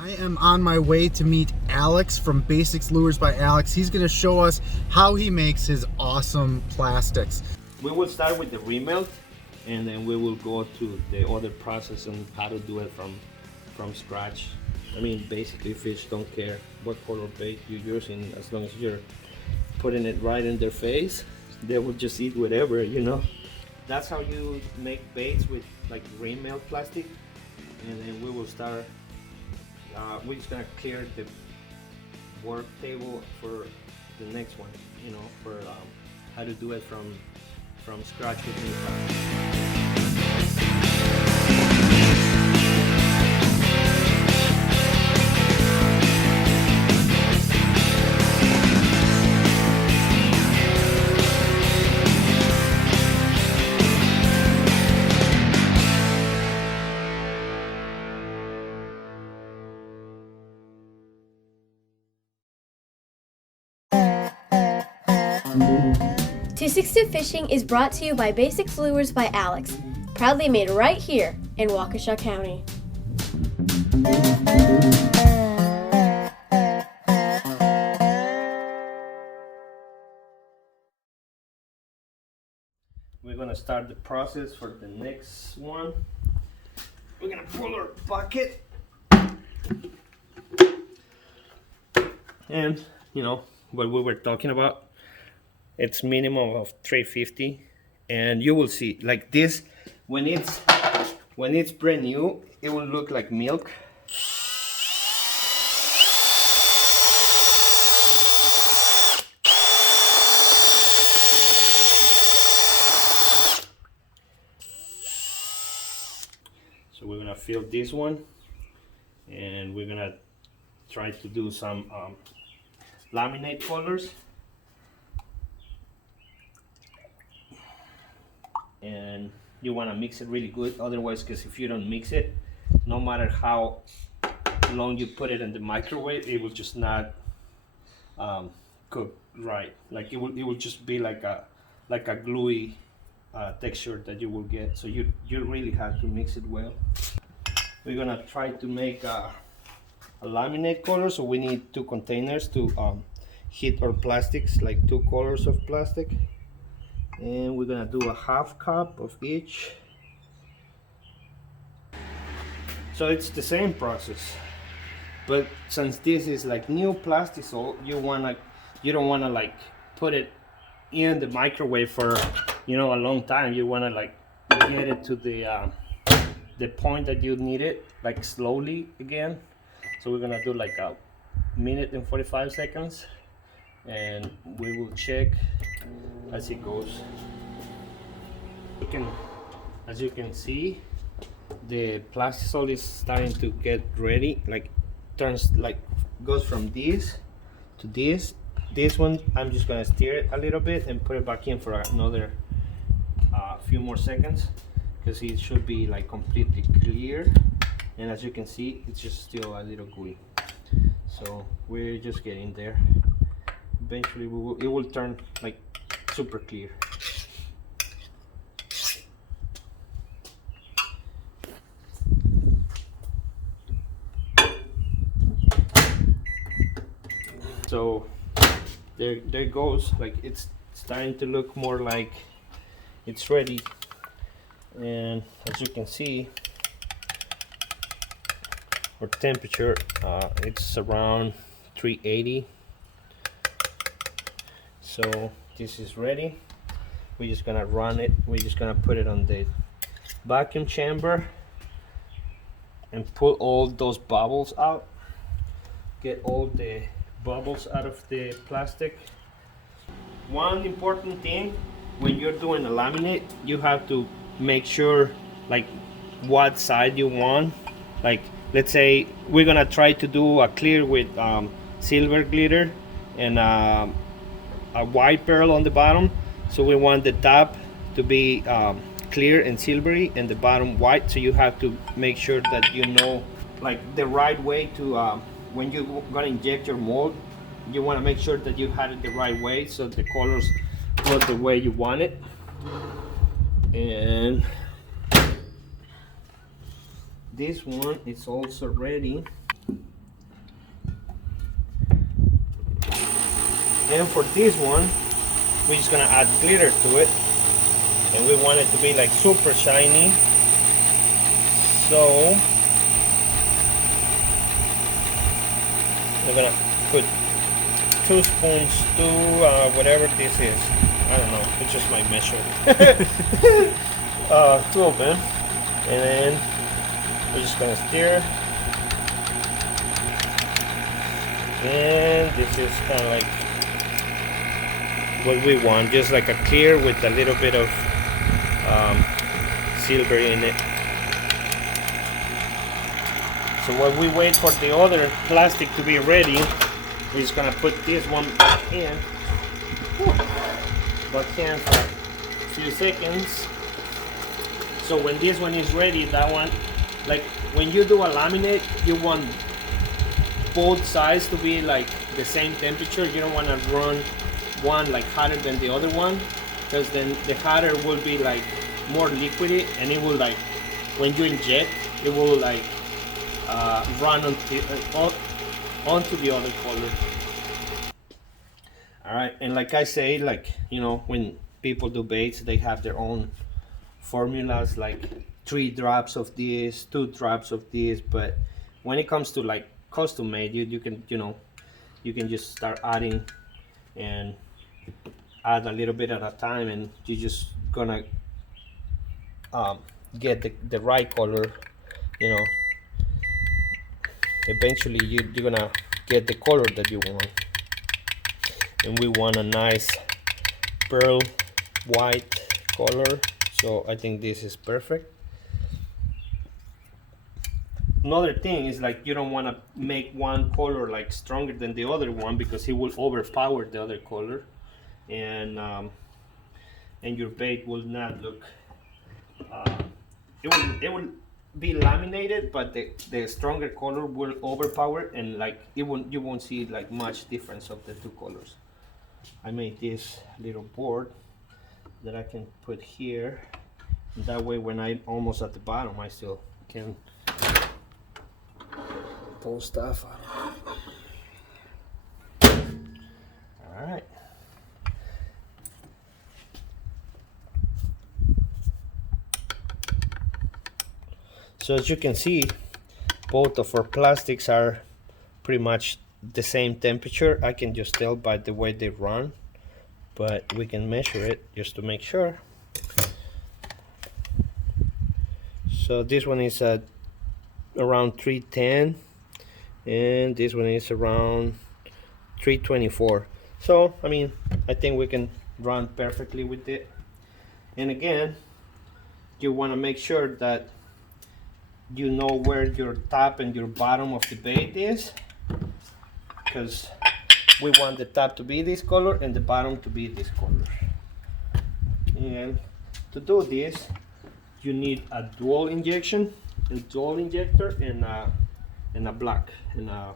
I am on my way to meet Alex from Bassics Lures by Alex. He's going to show us how he makes his awesome plastics. We will start with the remelt, and then we will go to the other process and how to do it from scratch. I mean, basically fish don't care what color bait you're using, as long as you're putting it right in their face, they will just eat whatever, you know. That's how you make baits with like remelt plastic. And then we will start, we're just gonna clear the work table for the next one, you know, for how to do it from scratch with me. $260 Fishing is brought to you by Bassics Lures by Alex, proudly made right here in Waukesha County. We're gonna start the process for the next one. We're gonna pull our bucket, and you know what we were talking about. It's minimum of 350, and you will see like this when it's brand new, it will look like milk. So we're gonna fill this one, and we're gonna try to do some laminate colors. And you want to mix it really good, otherwise, because if you don't mix it, no matter how long you put it in the microwave, it will just not cook right. Like it will just be like a gluey texture that you will get. So you really have to mix it well. We're gonna try to make a laminate color, so we need 2 containers to heat our plastics, like 2 colors of plastic. And we're gonna do a 1/2 cup of each. So it's the same process, but since this is like new plastic, so you don't wanna like put it in the microwave for, you know, a long time. You wanna like get it to the point that you need it, like slowly again. So we're gonna do like a minute and 45 seconds, and we will check as it goes. As you can see, the plastisol is starting to get ready. Like turns, like goes from this to this. This one, I'm just gonna stir it a little bit and put it back in for another few more seconds, because it should be like completely clear. And as you can see, it's just still a little gooey. So we're just getting there. Eventually it will turn like super clear. So there it goes. Like it's starting to look more like it's ready. And as you can see, our temperature it's around 380. So this is ready. We're just gonna run it. We're just gonna put it on the vacuum chamber and pull all those bubbles out. Get all the bubbles out of the plastic. One important thing when you're doing a laminate, you have to make sure like what side you want. Like let's say we're gonna try to do a clear with silver glitter and a white pearl on the bottom. So we want the top to be clear and silvery and the bottom white. So you have to make sure that you know like the right way to when you're gonna inject your mold, you want to make sure that you had it the right way so the colors go the way you want it. And this one is also ready. And for this one, we're just gonna add glitter to it, and we want it to be like super shiny. So we're gonna put 2 spoons to whatever this is. I don't know, it's just my measure. 2 of them, and then we're just gonna stir. And this is kind of like what we want, just like a clear with a little bit of silver in it. So while we wait for the other plastic to be ready, we're just gonna put this one back in for a few seconds. So when this one is ready, that one, like when you do a laminate, you want both sides to be like the same temperature. You don't want to run one like hotter than the other one, because then the hotter will be like more liquidy, and it will like, when you inject, it will like run onto the other color. All right, and like I say, like, you know, when people do baits, they have their own formulas, like 3 drops of this, 2 drops of this. But when it comes to like custom made, you can, you know, you can just start adding and add a little bit at a time, and you're just gonna get the right color. You know, eventually you're gonna get the color that you want, and we want a nice pearl white color. So I think this is perfect. Another thing is, like, you don't want to make one color like stronger than the other one, because it will overpower the other color, and your bait will not look. It will be laminated, but the stronger color will overpower, and like you won't see like much difference of the 2 colors. I made this little board that I can put here. That way, when I'm almost at the bottom, I still can pull stuff out. All right. So as you can see, both of our plastics are pretty much the same temperature. I can just tell by the way they run, but we can measure it just to make sure. So this one is at around 310, and this one is around 324. So I mean, I think we can run perfectly with it. And again, you want to make sure that you know where your top and your bottom of the bait is, because we want the top to be this color and the bottom to be this color. And to do this, you need a dual injection, a dual injector, and a block, and a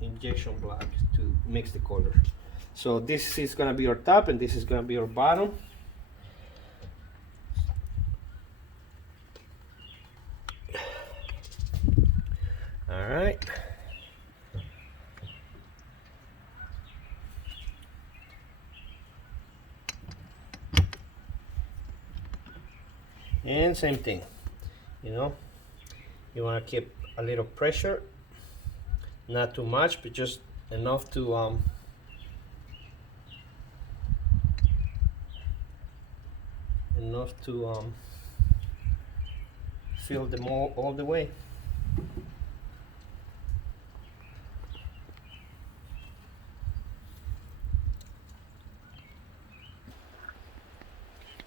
injection block to mix the color. So this is gonna be our top, and this is gonna be our bottom. All right. And same thing, you know, you want to keep a little pressure, not too much, but just enough to fill them all the way.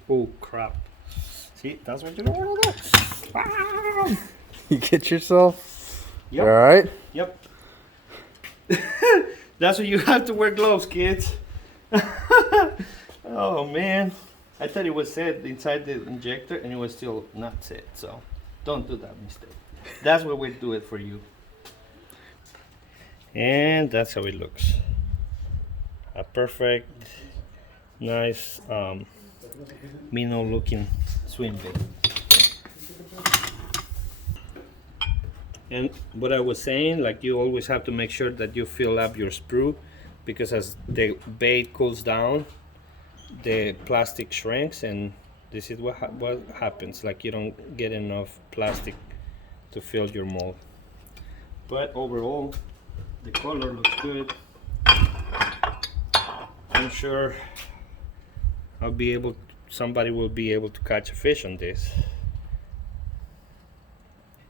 Oh crap. See, that's what you don't want to do. Ah! You get yourself? Yep. All right? Yep. That's what you have to wear gloves, kids. Oh man. I thought it was set inside the injector, and it was still not set, so don't do that mistake. That's what we do it for you. And that's how it looks. A perfect, nice, minnow looking swim bait. And what I was saying, like, you always have to make sure that you fill up your sprue because as the bait cools down, the plastic shrinks, and this is what happens. Like, you don't get enough plastic to fill your mold. But overall, the color looks good. I'm sure somebody will be able to catch a fish on this.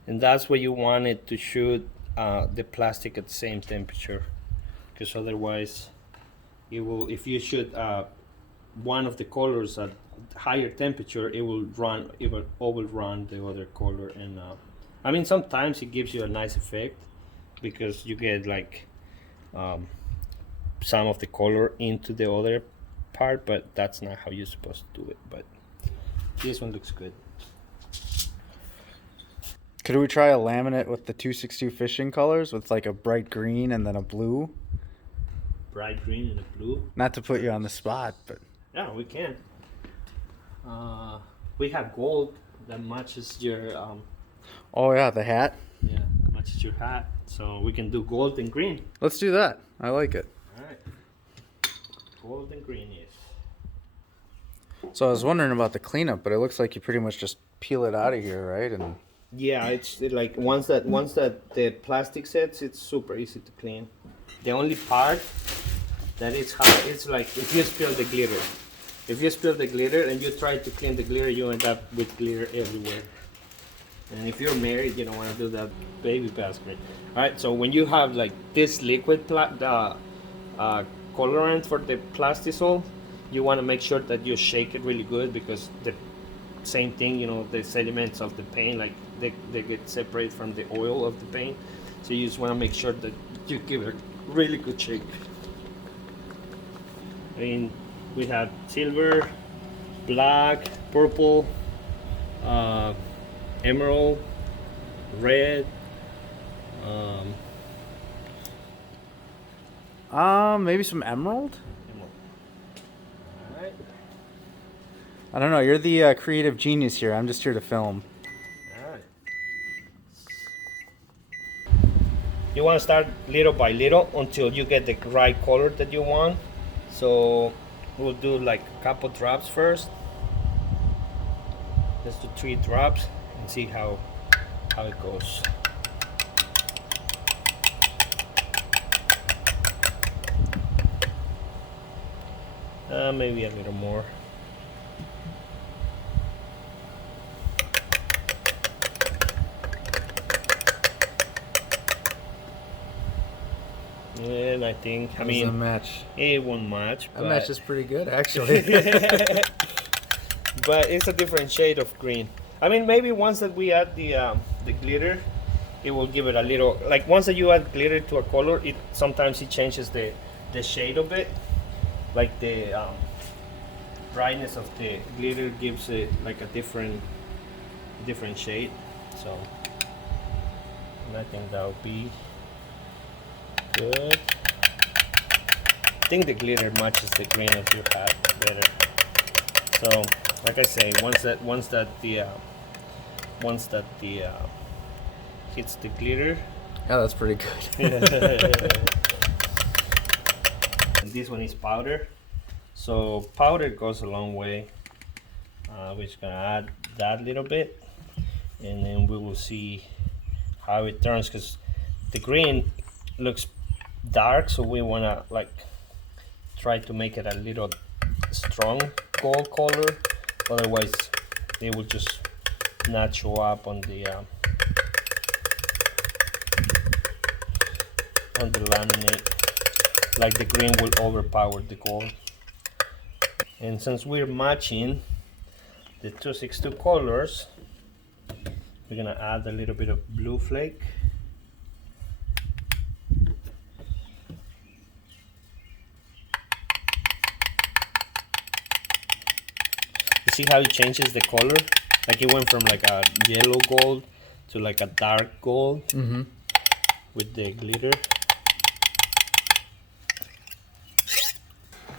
And that's what you want it to shoot, the plastic at the same temperature, because otherwise it will, if you shoot one of the colors at higher temperature, it will overrun the other color. And I mean, sometimes it gives you a nice effect because you get like some of the color into the other part, but that's not how you're supposed to do it. But this one looks good. Could we try a laminate with the 262 fishing colors with like a bright green and then a blue? Bright green and a blue. Not to put you on the spot, but yeah, we can. We have gold that matches your oh yeah, the hat. yeah, matches your hat. So we can do gold and green. Let's do that. I like it. All right. Gold and green, yes. So I was wondering about the cleanup, but it looks like you pretty much just peel it out of here, right? And Yeah, it's like once that the plastic sets, it's super easy to clean. The only part that it's hard, it's like if you spill the glitter. If you spill the glitter and you try to clean the glitter, you end up with glitter everywhere. And if you're married, you don't want to do that baby basket. All right, so when you have like this liquid colorant for the plastisol, you want to make sure that you shake it really good, because the same thing, you know, the sediments of the paint, like they get separated from the oil of the paint. So you just want to make sure that you give it a really good shake. I mean, we have silver, black, purple, emerald, red. maybe some emerald. All right. I don't know. You're the creative genius here. I'm just here to film. All right. You want to start little by little until you get the right color that you want. So we'll do like a couple drops first. Let's do 3 drops and see how it goes. Maybe a little more. And I think, I mean, Doesn't match. it won't match. That matches pretty good, actually. But it's a different shade of green. I mean, maybe once that we add the glitter, it will give it a little, like once that you add glitter to a color, it sometimes it changes the shade of it. Like the brightness of the glitter gives it like a different shade. So, and I think that'll be good. I think the glitter matches the green of your hat better. So, like I say, once that hits the glitter. Yeah, that's pretty good. And this one is powder. So powder goes a long way. We're just gonna add that little bit, and then we will see how it turns, because the green looks dark, so we wanna like try to make it a little strong gold color. Otherwise, it will just not show up on the laminate. Like the green will overpower the gold. And since we're matching the 262 colors, we're gonna add a little bit of blue flake. You see how it changes the color? Like it went from like a yellow gold to like a dark gold with the glitter.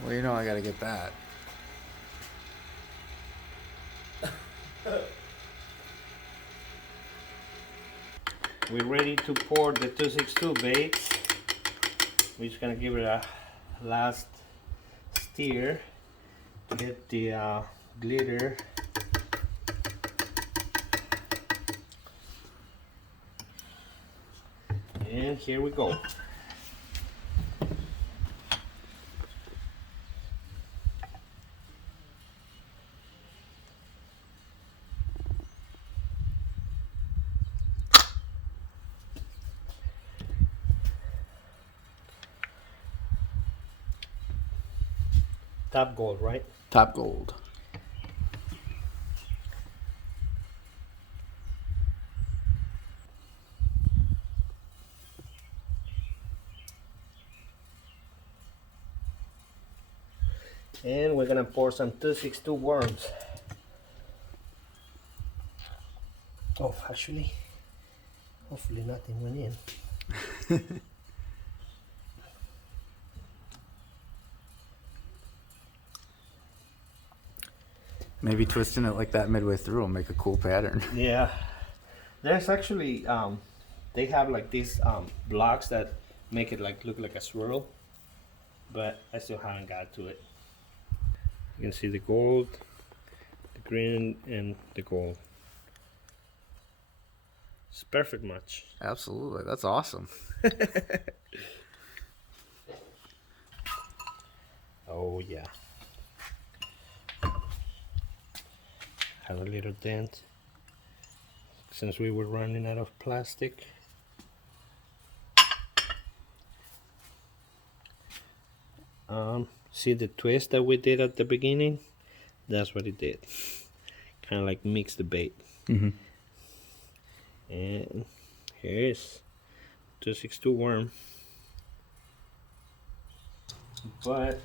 Well, you know I gotta get that. We're ready to pour the 262 bait. We're just gonna give it a last steer, get the glitter. And here we go. Top gold, right? Top gold. And we're gonna pour some 262 worms. Oh, actually, hopefully nothing went in. Maybe twisting it like that midway through will make a cool pattern. Yeah, there's actually they have like these blocks that make it like look like a swirl, but I still haven't got to it. You can see the gold, the green, and the gold. It's perfect match. Absolutely, that's awesome. Oh yeah. Have a little dent since we were running out of plastic. See the twist that we did at the beginning? That's what it did. Kind of like mix the bait. Mm-hmm. And here's 262 worm. But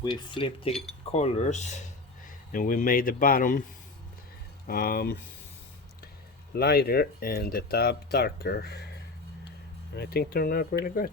we flipped the colors and we made the bottom lighter and the top darker. And I think turned out really good.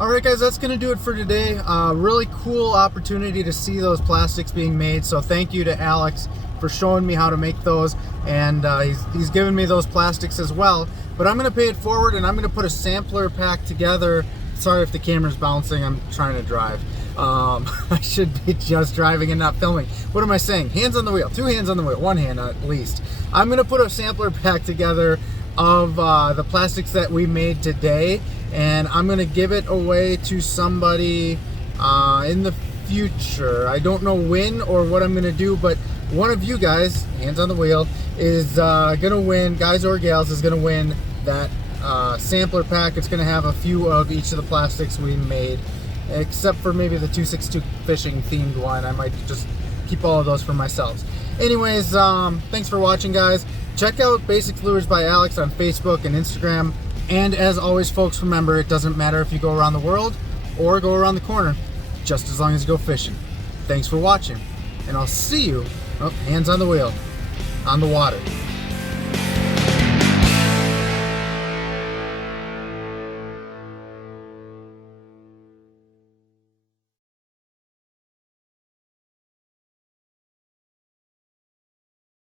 Alright guys, that's going to do it for today. Really cool opportunity to see those plastics being made. So thank you to Alex for showing me how to make those. And he's given me those plastics as well. But I'm going to pay it forward and I'm going to put a sampler pack together. Sorry if the camera's bouncing, I'm trying to drive. I should be just driving and not filming. What am I saying? Hands on the wheel, 2 hands on the wheel, 1 hand at least. I'm gonna put a sampler pack together of the plastics that we made today, and I'm gonna give it away to somebody in the future. I don't know when or what I'm gonna do, but one of you guys, hands on the wheel, is gonna win, guys or gals, is gonna win that sampler pack. It's gonna have a few of each of the plastics we made, except for maybe the 262 fishing themed one. I might just keep all of those for myself. Anyways, thanks for watching, guys. Check out Basics Lures by Alex on Facebook and Instagram. And as always, folks, remember, it doesn't matter if you go around the world or go around the corner, just as long as you go fishing. Thanks for watching, and I'll see you, hands on the wheel, on the water.